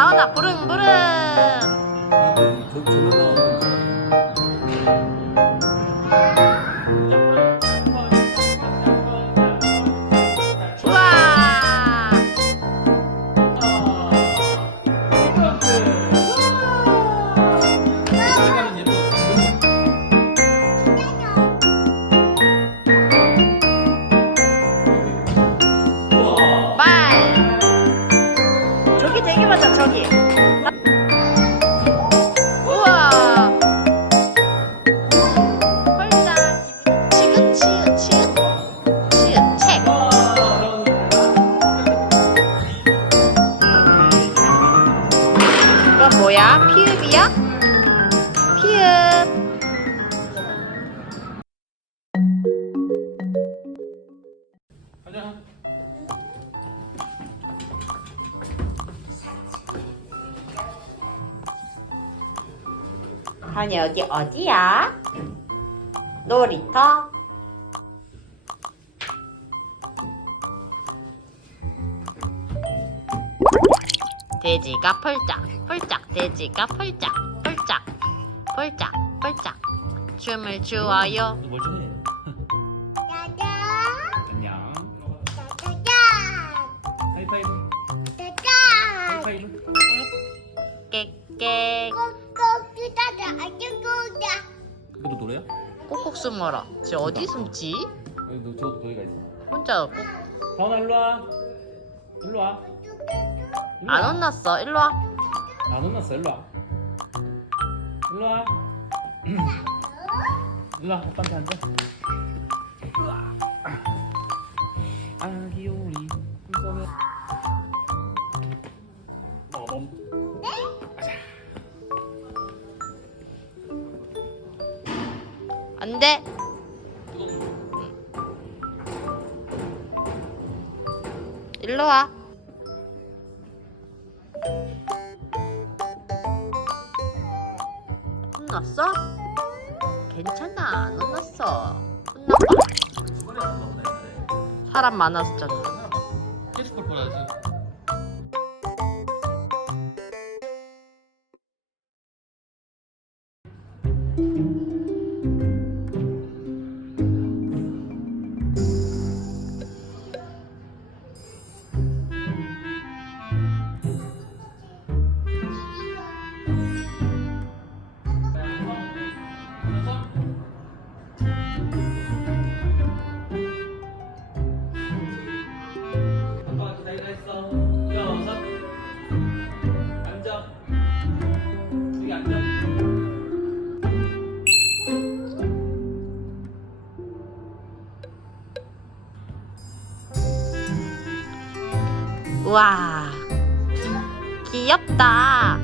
다은아 부릉부릉. 저, 저로 나오 저기 되게 많 한 여기 어디야? 놀이터? 돼지가 펄짝 펄짝 돼지가 펄짝 펄짝 펄짝 펄짝 춤을 추어요 멀쩡해. 짜잔 안녕. 짜잔 하이파이브. 짜잔 하이파이브. 깨깨 꼭 꼭 기다려 아주고자 이것도 노래야? 꼭꼭 숨어라 쟤 어디 숨지? 여기 너 저것도 노래가 있어. 혼자 꼭... 다원아 일로 와. 일로 와. 일로 안 와. 혼났어 일로 와 안 혼났어. 일로 와. 일로 와. 일로 와. 아빠한테 앉아. 으아. 아기 오리 사람 많았잖아 우와. 귀엽다.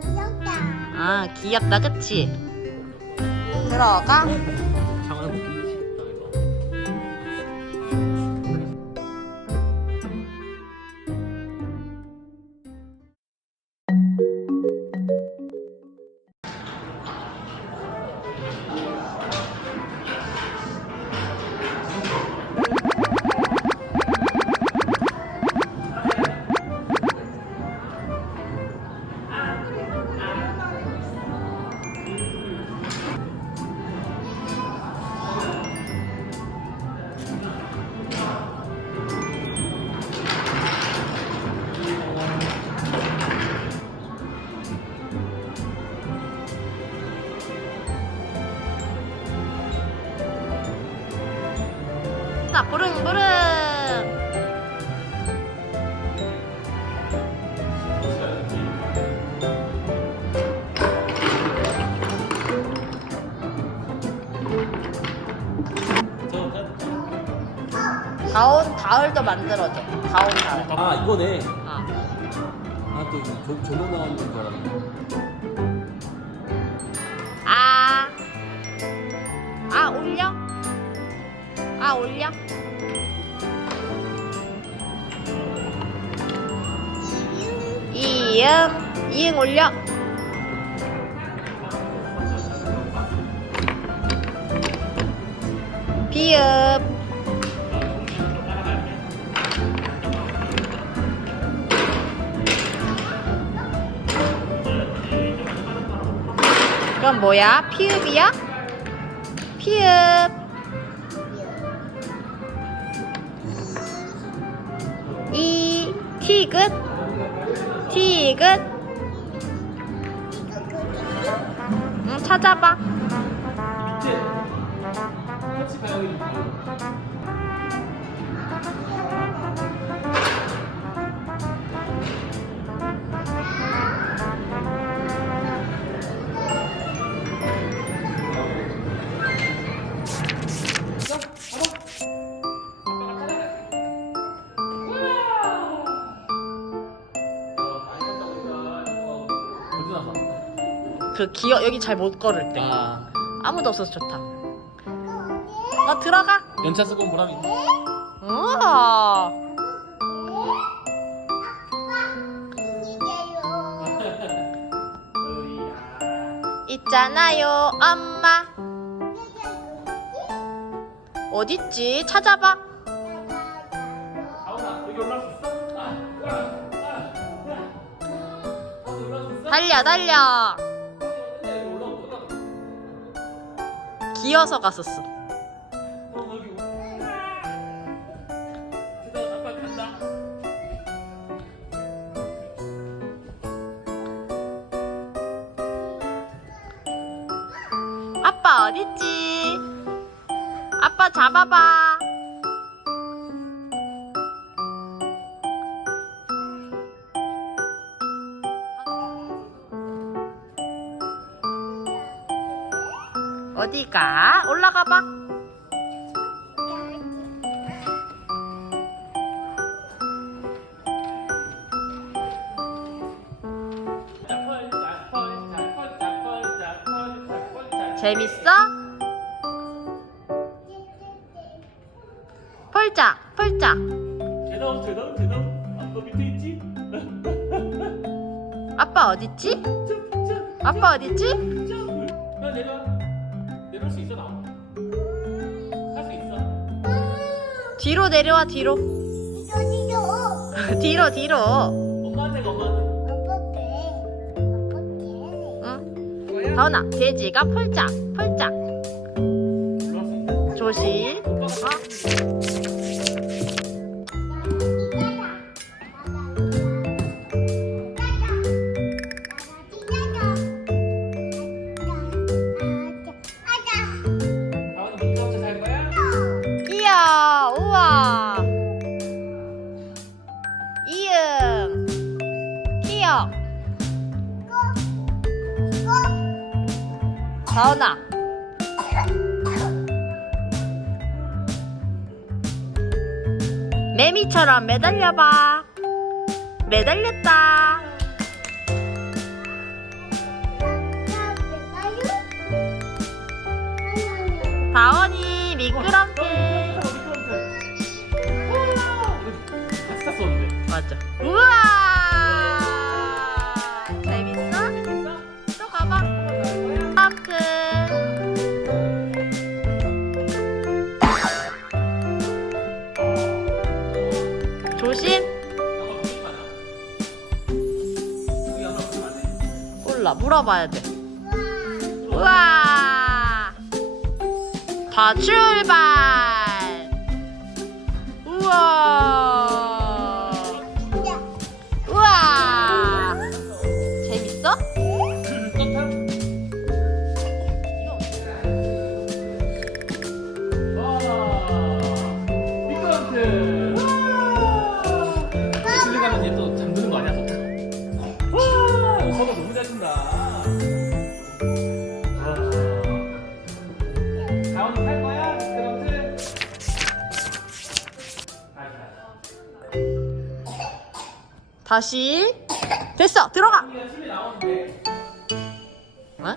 귀엽다. 아 귀엽다. 그치? 들어가 다운 가을도 만들어줘 다운 가을 아 이거네. 어. 아또 저, 저로 나오는 줄 알았네. 아, 아 올려? 아 올려? 이응, 이응 올려. 비읍, 이건 뭐야? 피읍이야? 피읍. 이 티귿 티귿 응 찾아봐 배우기 좀 다르고. 그 기어 여기 잘 못 걸을 때. 아, 아무도 없어서 좋다. 어 들어가. 연차 쓰고 보람이. 있네. 우와. 있잖아요 엄마. 어딨지? 찾아봐 달려 달려. 기어서 갔었어. 아빠 어딨지 아빠 잡아봐 어디가 올라가 봐. 재밌어? 펄짝 펄짝 제다운, 제다운, 제다운. 아빠 밑에 있지? 아빠 어딨지? 아빠 어딨지? 쭉. 야, 내려. 뒤로 내려와 뒤로. 뒤로 뒤로. 엄마한테 가, 엄마한테. 응 다운아 돼지가 펄짝 펄짝. 조심. 어? 다운아 매미처럼 매달려봐 매달렸다 다원이. 맞아. 우와! 몰라, 물어봐야 돼. 우와! 다 출발! 우와! 다시. 됐어, 들어가! 어?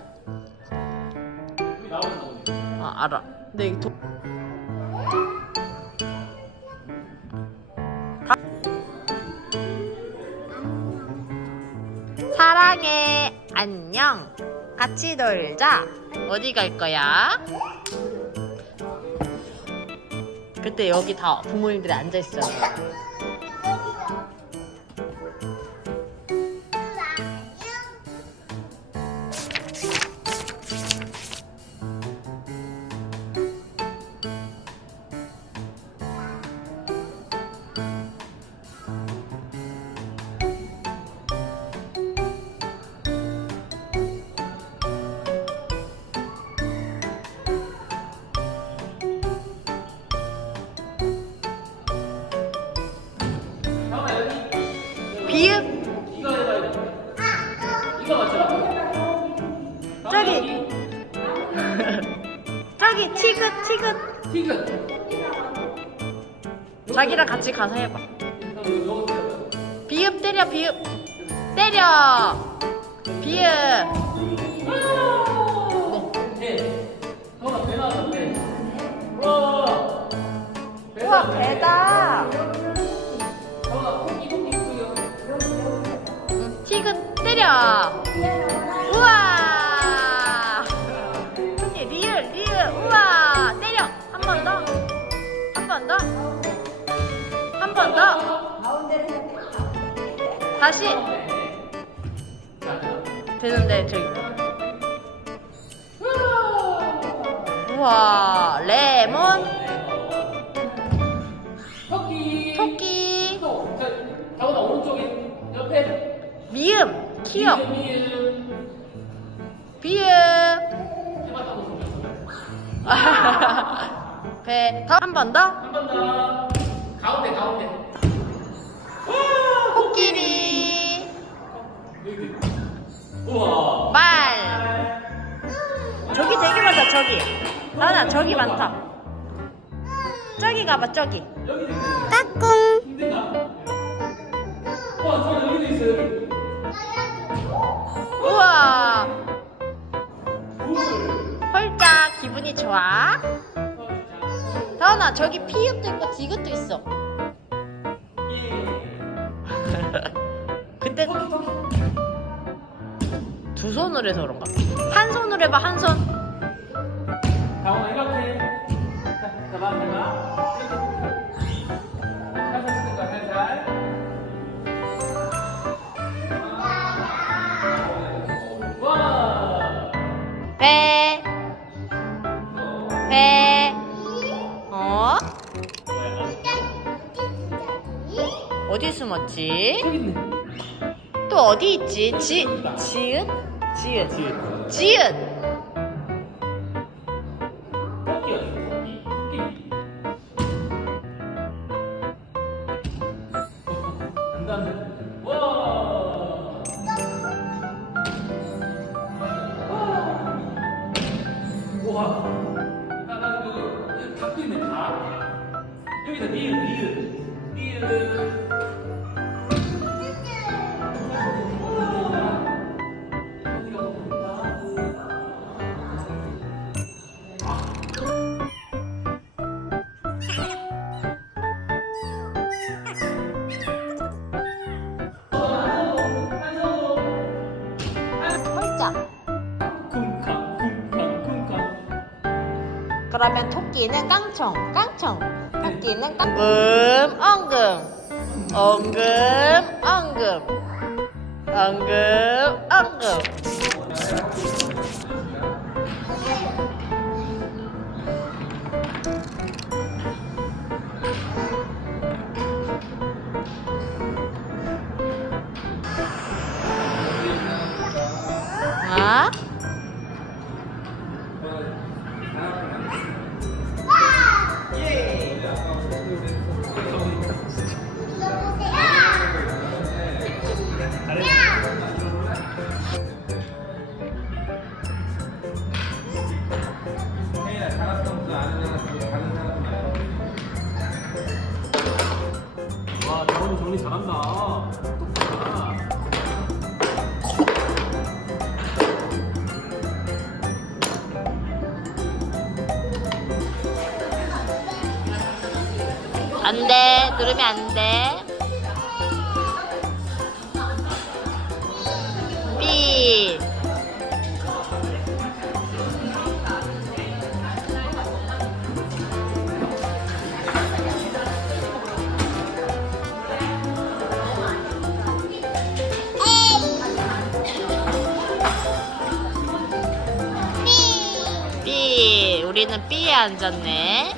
아, 알아. 근데 이 도... 가- 사랑해. 안녕. 같이 놀자. 어디 갈 거야? 그때 여기 다 부모님들이 앉아 있 비읍. 이거 이거 이거 이거 맞죠? 저기. 저기 티귿 티귿 티귿 자기랑 같이 가서 해봐. 비읍 때려 비읍. 때려. 비읍. 우와 대다 때려. 우와. 언니 리을 리을. 우와. 때려. 한 번 더. 한 번 더. 한 번 더. 다시. 자, 되는데 저기. 우와. 레몬 미음. 비읍 해봤다 보시면. 배한 번 더 한 번 더. 가운데 가운데. 코끼리. 우와. 말 저기 되게 많다 저기 나나 저기 많다 저기 가봐 저기. 까꿍. 힘든가? 와, 저 여기도 있어 여기. 우와 물. 헐짝 기분이 좋아 다은아 저기 피읍도 있고 디귿도 있어 예. 근데 두 손으로 해서 그런가? 한 손으로 해봐 한 손. 있네. 또 어디 있지? 지, 지읒? 지읒. 지읒. 그러면 토끼는 깡총, 깡총. 토끼는 깡. 엉금, 엉금. 엉금, 엉금. 엉금, 엉금. 누르면 안 돼. 삐. 삐. 우리는 B에 앉았네.